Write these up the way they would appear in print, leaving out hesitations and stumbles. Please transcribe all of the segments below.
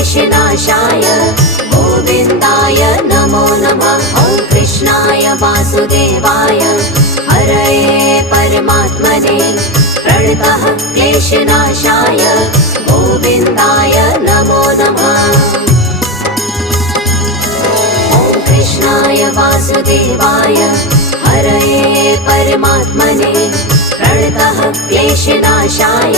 क्लेशनाशाय गोविन्दाय नमो नमः। ॐ कृष्णाय वासुदेवाय हरये परमात्मने प्रणतः क्लेशनाशाय गोविन्दाय नमो नमः। ॐ कृष्णाय वासुदेवाय हरये परमात्मने प्रणतः क्लेशनाशाय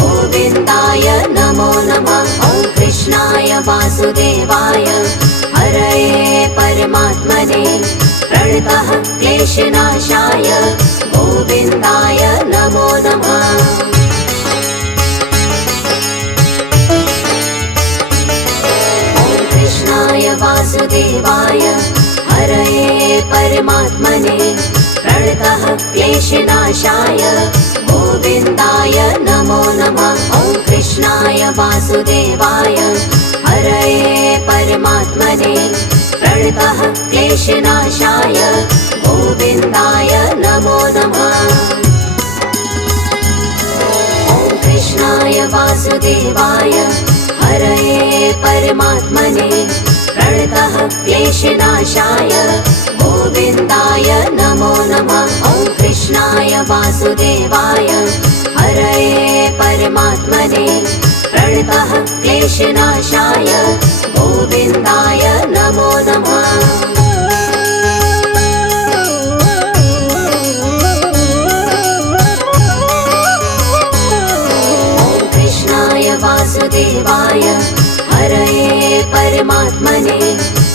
गोविन्दाय नमो नमः। ॐ कृष्णाय वासुदेवाय हरये परमात्मने प्रणतः क्लेशनाशाय गोविन्दाय नमो नमः। ॐ कृष्णाय वासुदेवाय हरये परमात्मने प्रणतः क्लेशनाशाय गोविन्दाय नमो नमः। ॐ कृष्णाय वासुदेवाय हरये परमात्मने प्रणतः क्लेशनाशाय गोविन्दाय नमो नमः। ॐ कृष्णाय वासुदेवाय हरये परमात्मने प्रणतः क्लेशनाशाय गोविन्दाय नमो नमः। ॐ कृष्णाय वासुदेवाय हरये परमात्मने प्रणतः क्लेशनाशाय गोविन्दाय नमो नमः। ॐ कृष्णाय वासुदेवाय हरये परमात्मने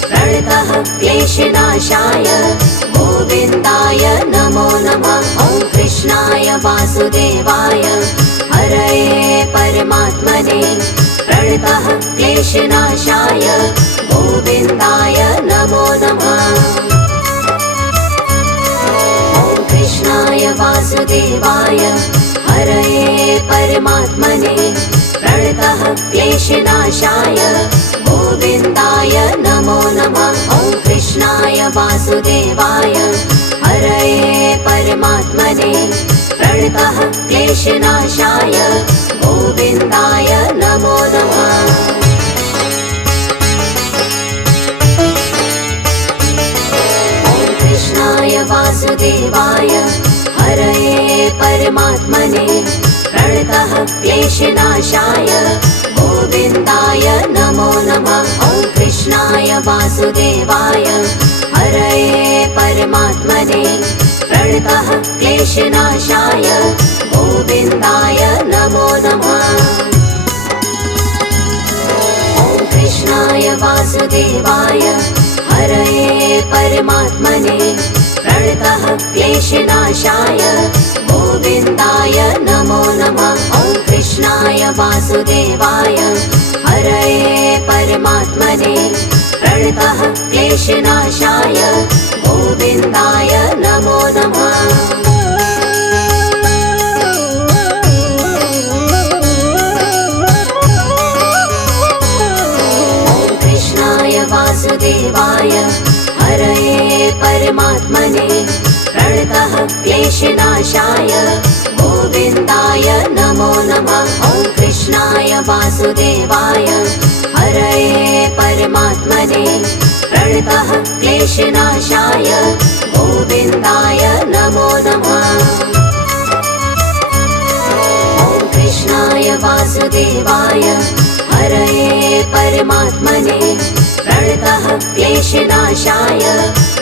प्रणतः क्लेशनाशाय गोविन्दाय नमो नमः। ॐ कृष्णाय वासुदेवाय हरये परमात्मने प्रणतः क्लेशनाशाय गोविन्दाय नमो नमः। ॐ कृष्णाय वासुदेवाय हरये परमात्मने प्रणतः क्लेशनाशाय गोविन्दाय नमो नमः। ॐ कृष्णाय वासुदेवाय हरये परमात्मने प्रणतः क्लेशनाशाय गोविन्दाय नमो नमः। ॐ कृष्णाय वासुदेवाय हरये परमात्मने प्रणतः क्लेशनाशाय गोविन्दाय नमो नमः। ॐ कृष्णाय वासुदेवाय हरये परमात्मने प्रणतः क्लेशनाशाय गोविन्दाय नमो नमः। ॐ कृष्णाय वासुदेवाय हरये परमात्मने प्रणतः क्लेशनाशाय गोविन्दाय नमो नमः। ॐ कृष्णाय वासुदेवाय हरये परमात्मने प्रणतः क्लेशनाशाय गोविन्दाय नमो नमः। ॐ कृष्णाय वासुदेवाय हरये परमात्मने प्रणतः क्लेशनाशाय गोविन्दाय नमो नमः। ॐ कृष्णाय वासुदेवाय हरये परमात्मने प्रणतः क्लेशनाशाय गोविन्दाय नमो नमः। ॐ कृष्णाय वासुदेवाय हरये परमात्मने प्रणतः क्लेशनाशाय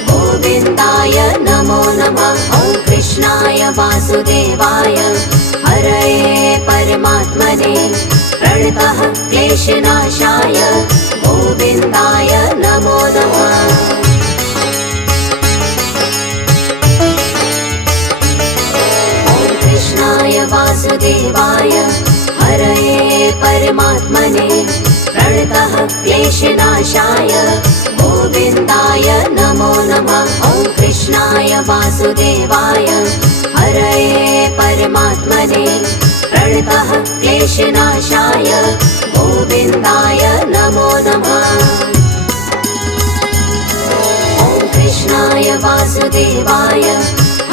गोविन्दाय नमो नमः। ॐ कृष्णाय वासुदेवाय हरये परमात्मने प्रणतः क्लेशनाशाय गोविन्दाय नमो नमः। ॐ कृष्णाय वासुदेवाय हरये परमात्मने प्रणतः क्लेशनाशाय गोविन्दाय नमो नमः। ॐ कृष्णाय वासुदेवाय हरये परमात्मने प्रणतः क्लेशनाशाय गोविन्दाय नमो नमः। ॐ कृष्णाय वासुदेवाय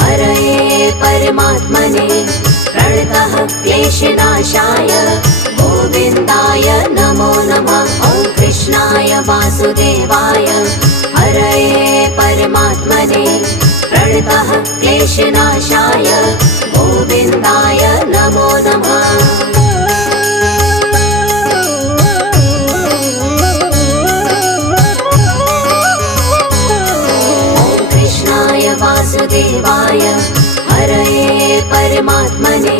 हरये परमात्मने प्रणतः क्लेशनाशाय गोविन्दाय नमो नमः। वासुदेवाय हरये परमात्मने प्रणतः क्लेशनाशाय गोविन्दाय नमो नमः। वासुदेवाय हरये परमात्मने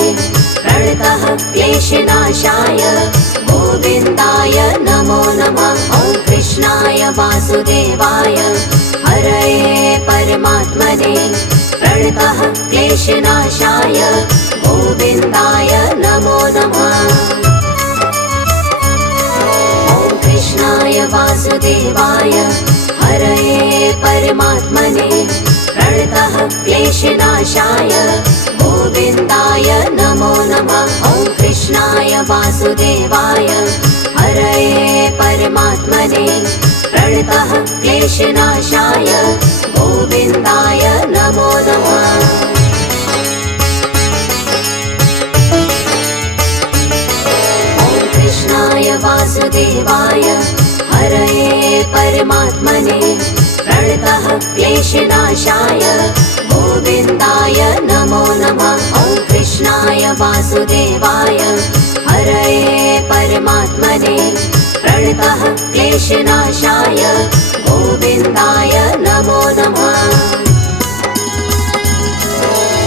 प्रणतः क्लेशनाशाय गोविन्दाय नमो नमः। ॐ कृष्णाय वासुदेवाय हरये परमात्मने प्रणतः क्लेशनाशाय गोविन्दाय नमो नमः। ॐ कृष्णाय वासुदेवाय हरये परमात्मने प्रणतः क्लेशनाशाय गोविन्दाय नमो नमः। ॐ कृष्णाय वासुदेवाय हरये परमात्मने प्रणतः क्लेशनाशाय गोविन्दाय नमो नमः। ॐ कृष्णाय वासुदेवाय हरये परमात्मने प्रणतः क्लेशनाशाय गोविन्दाय नमो नमः। ॐ कृष्णाय वासुदेवाय हरये परमात्मने प्रणतः क्लेशनाशाय गोविन्दाय नमो नमः।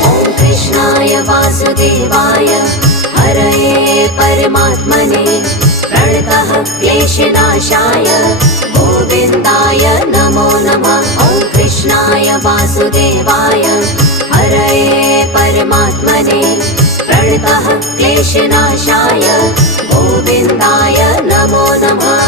ॐ कृष्णाय वासुदेवाय हरये परमात्मने प्रणतः क्लेशनाशाय गोविन्दाय नमो नमः। ॐ कृष्णाय वासुदेवाय हरये परमात्मने प्रणतः क्लेशनाशाय गोविन्दाय नमो नमः।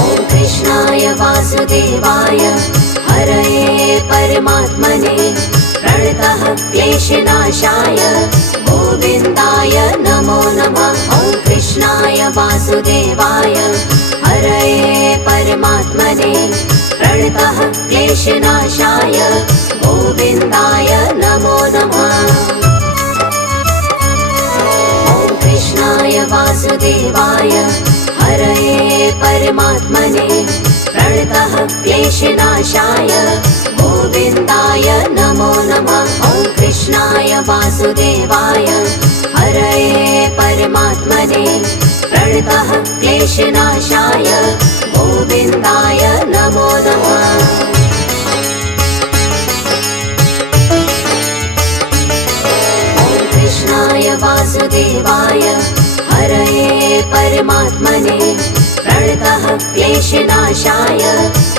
ॐ कृष्णाय वासुदेवाय हरये परमात्मने प्रणतः क्लेशनाशाय गोविन्दाय नमो नमः। ॐ कृष्णाय वासुदेवाय हरये परमात्मने प्रणतः क्लेशनाशाय गोविन्दाय नमो नमः। ॐ कृष्णाय वासुदेवाय हरये परमात्मने प्रणतः क्लेशनाशाय गोविन्दाय नमो नमः। ॐ कृष्णाय वासुदेवाय हरये परमात्मने प्रणतः क्लेशनाशाय गोविन्दाय नमो नमः। ॐ कृष्णाय वासुदेवाय हरये परमात्मने प्रणतः क्लेशनाशाय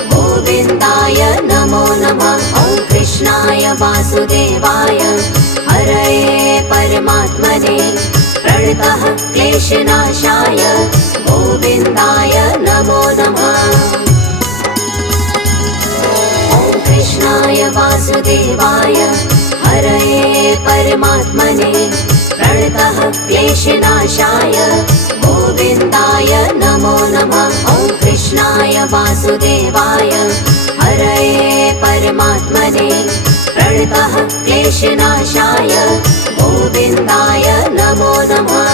गोविन्दाय नमो नमः। ॐ कृष्णाय वासुदेवाय हरये परमात्मने प्रणतः क्लेशनाशाय गोविन्दाय नमो नमः। ॐ कृष्णाय वासुदेवाय हरये परमात्मने प्रणतः क्लेशनाशाय गोविन्दाय नमो नमः। ॐ कृष्णाय वासुदेवाय हरये परमात्मने प्रणतः क्लेशनाशाय गोविन्दाय नमो नमः।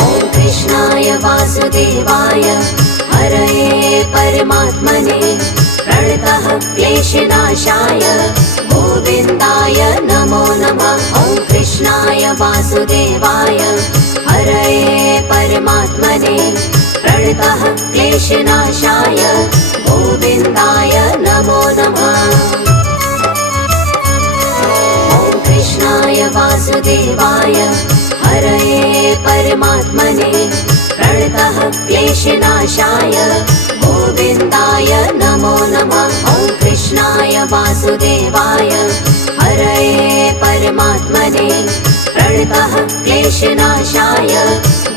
ॐ कृष्णाय वासुदेवाय हरये परमात्मने प्रणतः क्लेशनाशाय गोविन्दाय नमो नमः। ॐ कृष्णाय वासुदेवाय हरये परमात्मने प्रणतः क्लेशनाशाय गोविन्दाय नमो नमः। ॐ कृष्णाय वासुदेवाय हरये परमात्मने प्रणतः क्लेशनाशाय गोविन्दाय नमो नमः। ॐ कृष्णाय वासुदेवाय हरये परमात्मने प्रणतः क्लेशनाशाय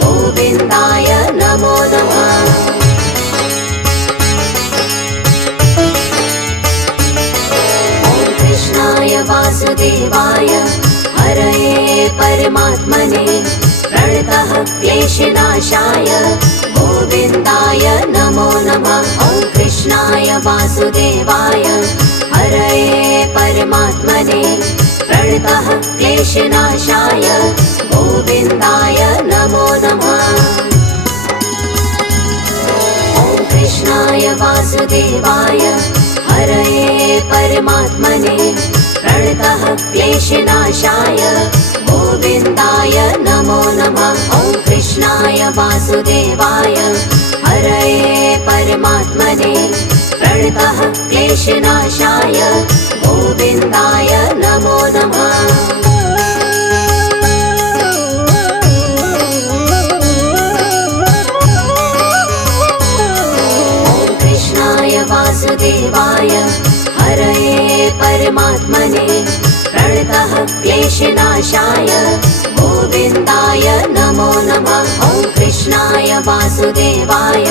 गोविन्दाय नमो नमः। ॐ कृष्णाय वासुदेवाय हरये परमात्मने प्रणतः क्लेशनाशाय गोविन्दाय नमो नमः। वासुदेवाय हरये परमात्मने प्रणतः क्लेशनाशाय गोविन्दाय नमो नमः। ॐ कृष्णाय वासुदेवाय हरये परमात्मने प्रणतः क्लेशनाशाय गोविन्दाय नमो नमः। ॐ कृष्णाय वासुदेवाय हरये परमात्मने प्रणतः क्लेशनाशाय गोविन्दाय नमो नमः। ॐ कृष्णाय वासुदेवाय हरये परमात्मने प्रणतः क्लेशनाशाय गोविन्दाय नमो नमः। ॐ कृष्णाय वासुदेवाय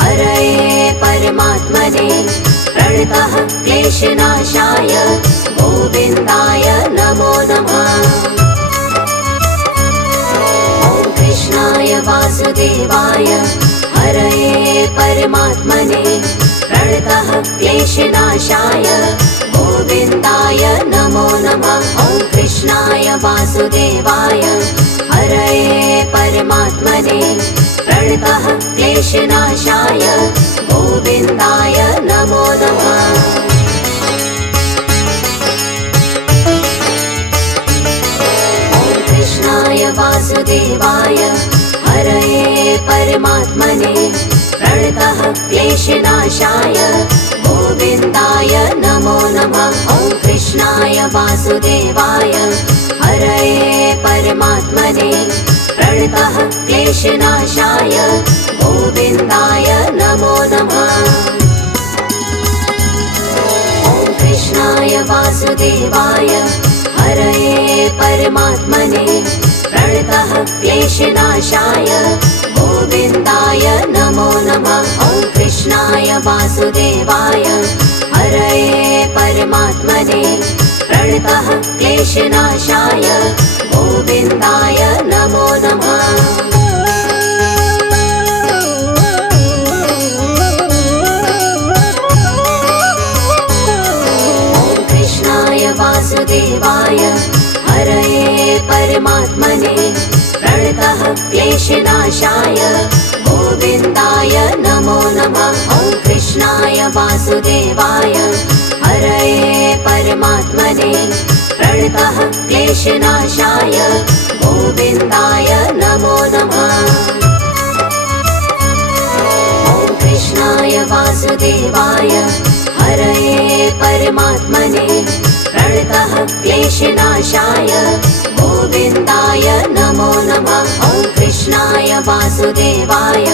हरये परमात्मने प्रणतः क्लेशनाशाय गोविन्दाय नमो नमः। ॐ कृष्णाय वासुदेवाय हरये परमात्मने प्रणतः क्लेशनाशाय गोविन्दाय नमो नमः। ॐ कृष्णाय वासुदेवाय हरये परमात्मने प्रणतः क्लेशनाशाय गोविन्दाय नमो नमः। ॐ कृष्णाय वासुदेवाय हरये परमात्मने प्रणतः क्लेशनाशाय गोविन्दाय नमो नमः। ॐ कृष्णाय वासुदेवाय हरये परमात्मने प्रणतः क्लेशनाशाय गोविन्दाय नमो नमः। ॐ कृष्णाय वासुदेवाय हरये परमात्मने प्रणतः क्लेशनाशाय गोविन्दाय नमो नमः। ॐ कृष्णाय वासुदेवाय हरये परमात्मने प्रणतः क्लेशनाशाय गोविन्दाय नमो नमः। ॐ कृष्णाय वासुदेवाय हरये परमात्मने प्रणतः क्लेशनाशाय गोविन्दाय नमो नमः। ॐ कृष्णाय वासुदेवाय हरये परमात्मने प्रणतः क्लेशनाशाय गोविन्दाय नमो नमः। ॐ कृष्णाय वासुदेवाय हरये परमात्मने प्रणतः क्लेशनाशाय गोविन्दाय नमो नमः। ॐ कृष्णाय वासुदेवाय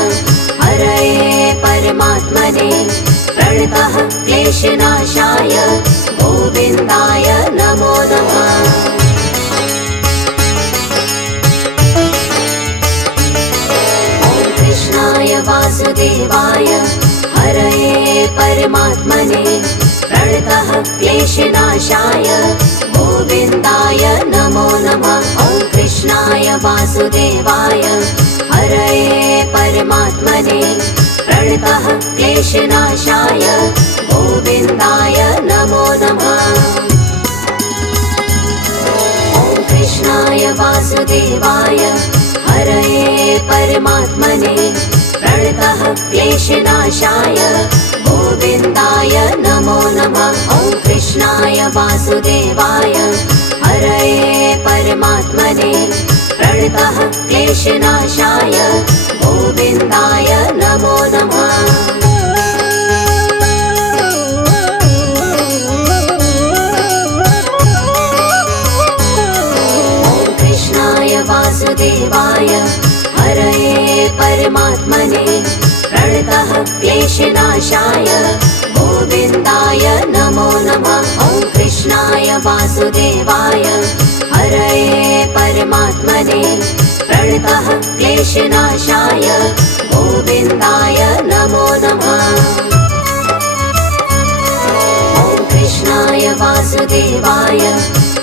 हरये परमात्मने प्रणतः क्लेशनाशाय गोविन्दाय नमो नमः। ॐ कृष्णाय वासुदेवाय हरये परमात्मने प्रणतः क्लेशनाशाय गोविन्दाय नमो नमः। ॐ कृष्णाय वासुदेवाय हरये परमात्मने प्रणतः क्लेशनाशाय गोविन्दाय नमो नमः। ॐ कृष्णाय वासुदेवाय हरये परमात्मने प्रणतः क्लेशनाशाय गोविन्दाय नमो नमः। ॐ कृष्णाय वासुदेवाय हरये परमात्मने प्रणतः क्लेशनाशाय गोविन्दाय नमो नमः। ॐ कृष्णाय वासुदेवाय हरये परमात्मने प्रणतः क्लेशनाशाय गोविन्दाय नमो नमः। ॐ कृष्णाय वासुदेवाय हरये परमात्मने प्रणतः क्लेशनाशाय गोविन्दाय नमो नमः। ॐ कृष्णाय वासुदेवाय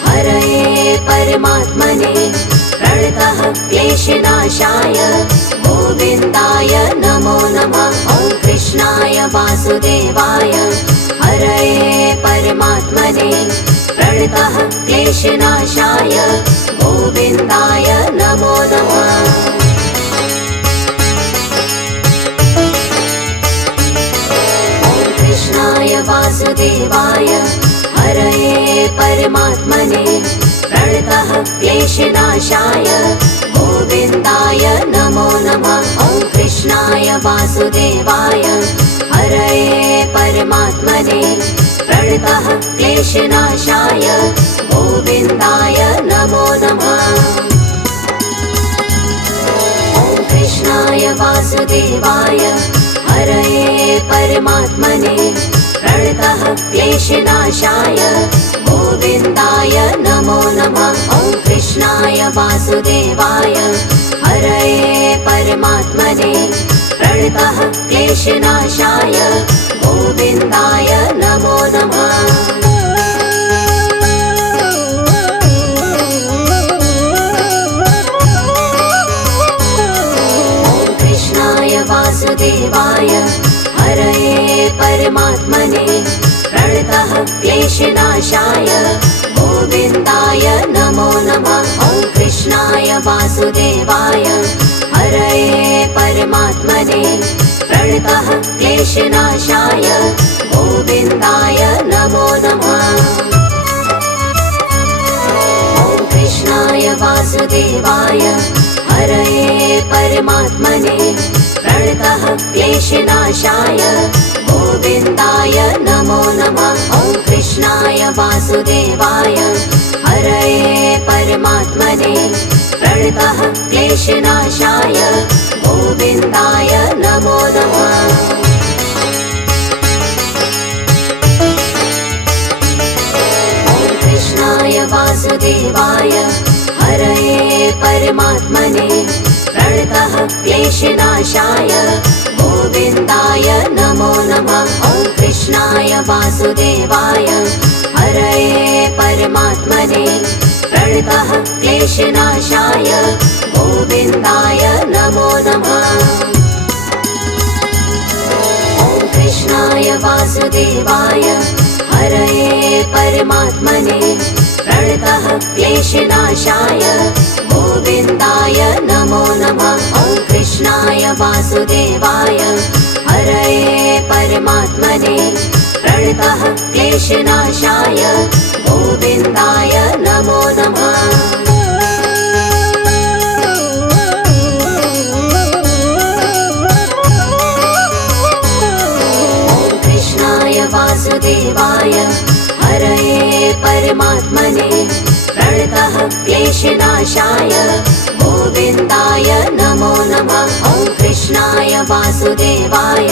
हरये परमात्मने प्रणतः क्लेशनाशाय गोविन्दाय नमो नमः। ॐ कृष्णाय वासुदेवाय क्लेशनाशाय गोविन्दाय नमो नमः। कृष्णाय वासुदेवाय हरये परमात्मने प्रणतः क्लेशनाशाय गोविन्दाय नमो नमः। ॐ कृष्णाय वासुदेवाय हरये परमात्मने प्रणतः क्लेशनाशाय गोविन्दाय नमो नमः। ॐ कृष्णाय वासुदेवाय हरये परमात्मने प्रणतः क्लेशनाशाय गोविन्दाय नमो नमः। ॐ कृष्णाय वासुदेवाय हरये परमात्मने प्रणतः क्लेशनाशाय गोविन्दाय नमो नमः। वासुदेवाय हरये परमात्मने प्रणतः क्लेशनाशाय गोविन्दाय नमो नमः। ॐ कृष्णाय वासुदेवाय हरये परमात्मने प्रणतः क्लेशनाशाय गोविन्दाय नमो नमः। ॐ कृष्णाय वासुदेवाय हरये परमात्मने प्रणतः क्लेशनाशाय गोविन्दाय नमो नमः। ॐ कृष्णाय वासुदेवाय हरये परमात्मने प्रणतः क्लेशनाशाय गोविन्दाय नमो नमः। ॐ कृष्णाय वासुदेवाय हरये परमात्मने प्रणतः क्लेशनाशाय गोविन्दाय नमो नमः। ॐ कृष्णाय वासुदेवाय हरये परमात्मने प्रणतः क्लेशनाशाय गोविन्दाय नमो नमः। ॐ कृष्णाय वासुदेवाय हरये परमात्मने प्रणतः क्लेशनाशाय गोविन्दाय नमो नमः। ॐ कृष्णाय वासुदेवाय हरये परमात्मने प्रणतः क्लेशनाशाय गोविन्दाय नमो नमः। ॐ कृष्णाय वासुदेवाय हरये परमात्मने प्रणतः क्लेशनाशाय गोविन्दाय नमो नमः। ॐ कृष्णाय वासुदेवाय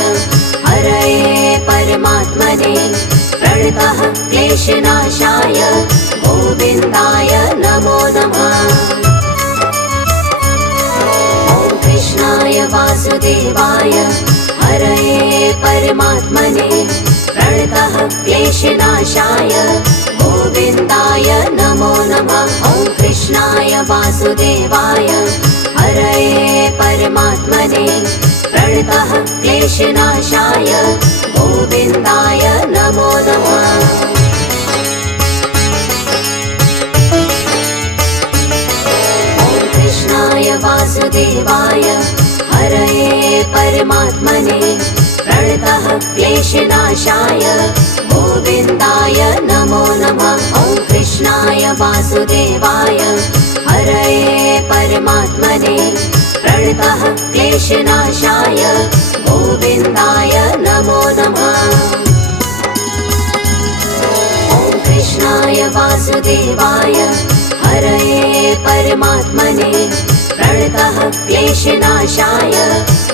हरये परमात्मने प्रणतः क्लेशनाशाय गोविन्दाय नमो नमः। ॐ कृष्णाय वासुदेवाय हरये परमात्मने प्रणतः क्लेशनाशाय गोविन्दाय नमो नमः। ॐ कृष्णाय वासुदेवाय हरये परमात्मने प्रणतः क्लेशनाशाय गोविन्दाय नमो नमः। ॐ कृष्णाय वासुदेवाय हरये परमात्मने प्रणतः क्लेशनाशाय गोविन्दाय नमो नमः। ॐ कृष्णाय वासुदेवाय हरये परमात्मने प्रणतः क्लेशनाशाय गोविन्दाय नमो नमः। ॐ कृष्णाय वासुदेवाय हरये परमात्मने प्रणतः क्लेशनाशाय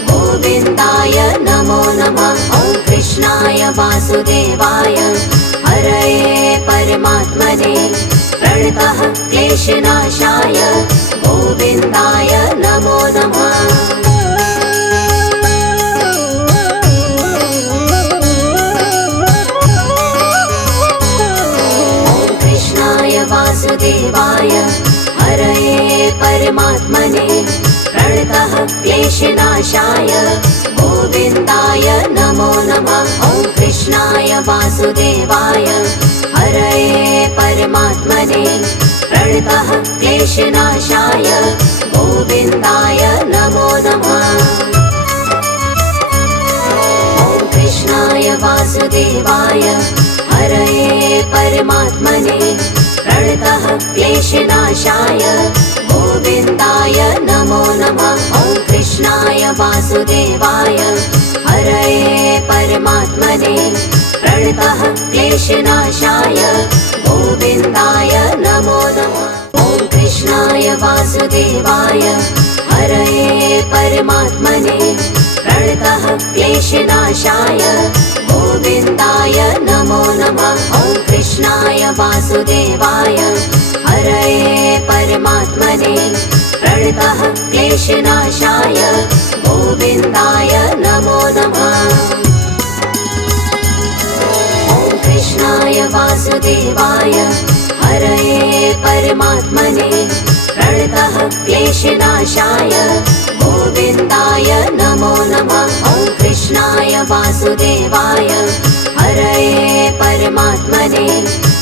गोविन्दाय नमो नमः। ॐ कृष्णाय वासुदेवाय हरये परमात्मने प्रणतः क्लेशनाशाय गोविन्दाय नमो नमः। वासुदेवाय हरये परमात्मने प्रणतः क्लेशनाशाय गोविन्दाय नमो नमः। ॐ कृष्णाय वासुदेवाय हरये परमात्मने प्रणतः क्लेशनाशाय गोविन्दाय नमो नमः। ॐ कृष्णाय वासुदेवाय हरये परमात्मने प्रणतः क्लेशनाशाय गोविन्दाय नमो नमः। ॐ कृष्णाय वासुदेवाय हरये परमात्मने प्रणतः क्लेशनाशाय गोविन्दाय नमो नमः। ॐ कृष्णाय वासुदेवाय हरये परमात्मने प्रणतः क्लेशनाशाय गोविन्दाय नमो नमः। ॐ कृष्णाय वासुदेवाय हरये परमात्मने प्रणतः क्लेशनाशाय गोविन्दाय नमो नमः। ॐ कृष्णाय वासुदेवाय हरये परमात्मने प्रणतः क्लेशनाशाय गोविन्दाय नमो नमः। ॐ कृष्णाय वासुदेवाय हरये परमात्मने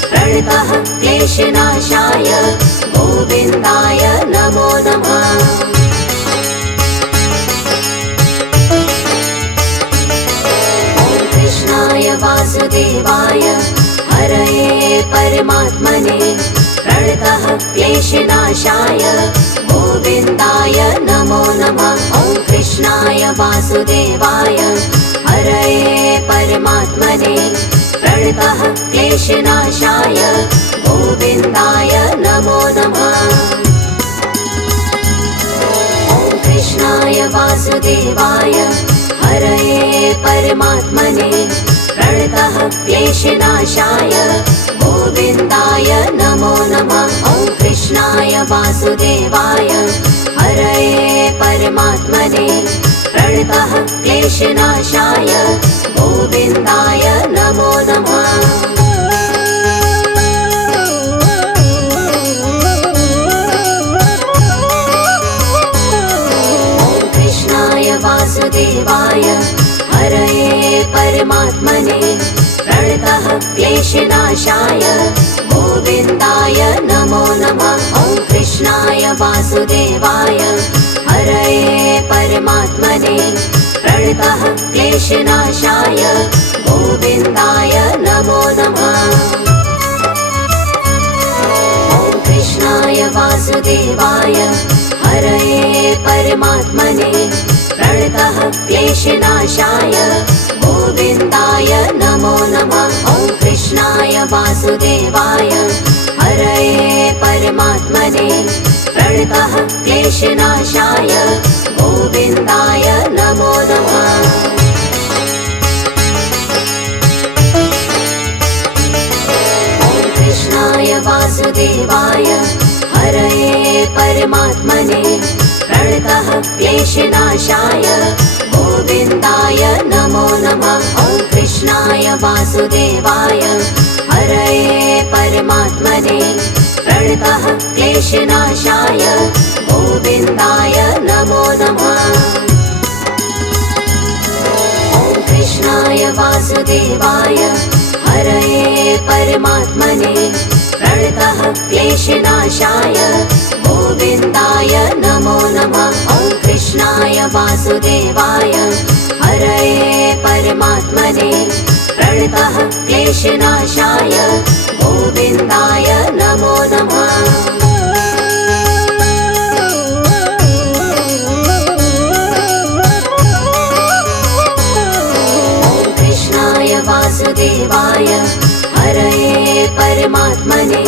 प्रणतः क्लेशनाशाय गोविन्दाय नमो नमः। ॐ कृष्णाय वासुदेवाय हरये परमात्मने प्रणतः क्लेशनाशाय गोविन्दाय नमो नमः। ॐ कृष्णाय वासुदेवाय हरये परमात्मने प्रणतः क्लेशनाशाय गोविन्दाय नमो नमः। ॐ कृष्णाय वासुदेवाय हरये परमात्मने प्रणतः क्लेशनाशाय गोविन्दाय नमो नमः। ॐ कृष्णाय वासुदेवाय हरये परमात्मने प्रणतः क्लेशनाशाय गोविन्दाय नमो नमः। ॐ कृष्णाय वासुदेवाय हरये परमात्मने प्रणतः क्लेशनाशाय गोविन्दाय नमो नमः। ॐ कृष्णाय वासुदेवाय हरये परमात्मने प्रणतः क्लेशनाशाय गोविन्दाय नमो नमः। ॐ कृष्णाय वासुदेवाय हरये परमात्मने प्रणतः क्लेशनाशाय गोविन्दाय नमो नमः। ॐ कृष्णाय वासुदेवाय हरये परमात्मने प्रणतः क्लेशनाशाय गोविन्दाय नमो नमः। ॐ कृष्णाय वासुदेवाय हरये परमात्मने प्रणतः क्लेशनाशाय गोविन्दाय नमो नमः। ॐ कृष्णाय वासुदेवाय हरये परमात्मने प्रणतः क्लेशनाशाय गोविन्दाय नमो नमः। ॐ कृष्णाय वासुदेवाय हरये परमात्मने प्रणतः क्लेशनाशाय गोविन्दाय नमो नमः। ॐ कृष्णाय वासुदेवाय हरये परमात्मने प्रणतः क्लेशनाशाय गोविन्दाय नमो नमः। ॐ कृष्णाय वासुदेवाय हरये परमात्मने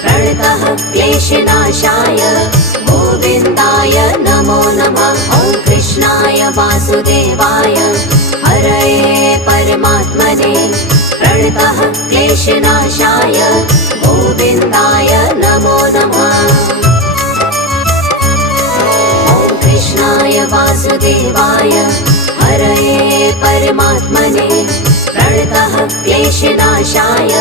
प्रणतः क्लेशनाशाय गोविन्दाय नमो नमः। ॐ कृष्णाय वासुदेवाय हरये परमात्मने प्रणतः क्लेशनाशाय गोविन्दाय नमो नमः। ॐ कृष्णाय वासुदेवाय हरये परमात्मने प्रणतः क्लेशनाशाय